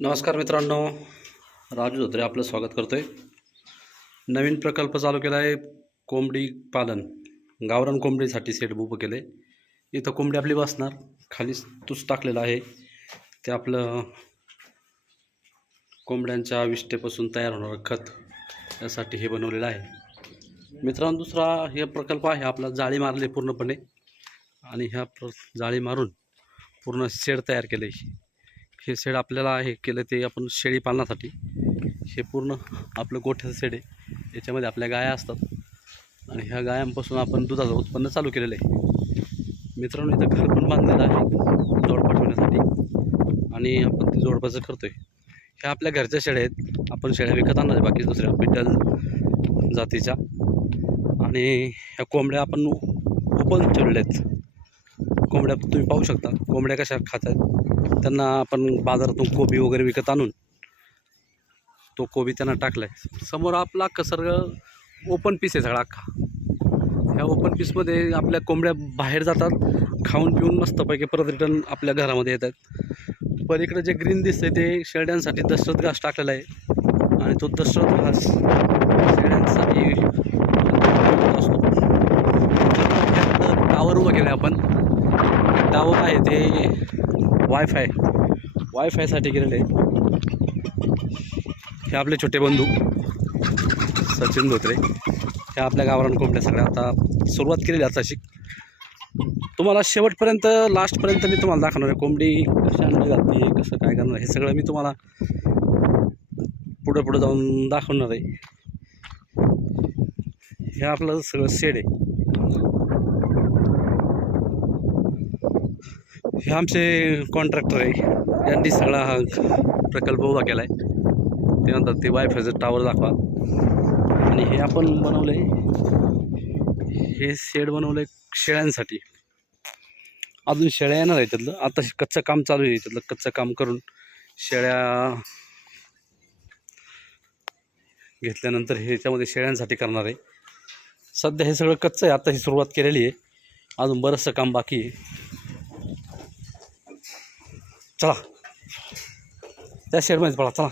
नमस्कार मित्रांनो, राजू धोत्रे आपलं स्वागत करतोय। नवीन प्रकल्प चालू केला आहे, कोंबडी पालन। गावरान कोंबडीसाठी सेट उभं केलं आहे। इथं कोंबडी आपली बसणार, खाली तूच टाकलेलं आहे ते आपलं कोंबड्यांच्या विष्ठेपासून तयार होणारं खत, यासाठी हे बनवलेलं आहे। मित्रांनो, दुसरा हे प्रकल्प आहे आपला, जाळी मारली पूर्णपणे आणि ह्या जाळी मारून पूर्ण शेड तयार केले। हे शेड आपल्याला हे केलं ते आपण शेळी पालनासाठी। हे पूर्ण आपलं गोठ्याचं शेड आहे, याच्यामध्ये आपल्या गाया असतात आणि ह्या गायांपासून आपण दुधाचं उत्पन्न चालू केलेलं आहे। मित्रांनो, इथं घर पण बांधलेलं आहे जोडपा ठेवण्यासाठी आणि आपण ते जोडपाचं करतोय। ह्या आपल्या घरच्या शेळ्या आहेत, आपण शेळ्या विकत आणणार आहे बाकी दुसऱ्या बिटल जातीच्या। आणि ह्या कोंबड्या आपण ओपन ठेवलेल्या आहेत। कोंबड्या तुम्ही पाहू शकता कोंबड्या कशा खातात। त्यांना आपण बाजारातून कोबी वगैरे विकत आणून तो कोबी त्यांना टाकला आहे। समोर आपला सर्व ओपन पीस आहे सगळा अख्खा। ह्या ओपन पीसमध्ये आपल्या कोंबड्या बाहेर जातात, खाऊन पिऊन मस्तपैकी परत रिटर्न आपल्या घरामध्ये येतात। पलीकडे जे ग्रीन दिसतंय ते शेळ्यांसाठी दशरथ घास टाकलेला आहे आणि तो दशरथ घास शेळ्यांसाठी असतो। टावर उभं केलं आपण, टावर आहे ते वायफायसाठी गेलेले आहे। हे आपले छोटे बंधू सचिन धोत्रे, हे आपल्या गावरान कोंबड्या सगळ्या आता सुरुवात केलेली आता अशी। तुम्हाला शेवटपर्यंत लास्टपर्यंत मी तुम्हाला दाखवणार आहे कोंबडी कशी अंडे घालते, कसं काय करणार, हे सगळं मी तुम्हाला पुढे जाऊन दाखवणार आहे। हे आपलं सगळं शेड आहे। हे आमचे कॉन्ट्रॅक्टर आहे, यांनी सगळा हा प्रकल्प उभा केला आहे। ते म्हणतात ते वायफायचं टावर दाखवा। आणि हे आपण बनवलं आहे, हे शेड बनवलं आहे शेळ्यांसाठी। अजून शेळ्या येणार आहे त्यातलं, आता कच्चं काम चालू आहे। त्यातलं कच्चं काम करून शेळ्या घेतल्यानंतर हे याच्यामध्ये शेळ्यांसाठी करणार आहे। सध्या हे सगळं कच्चं आहे, आता ही सुरुवात केलेली आहे, अजून बरंचसं काम बाकी आहे। चला त्या शेडमध्ये पळा, चला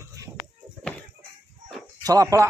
चला पळा।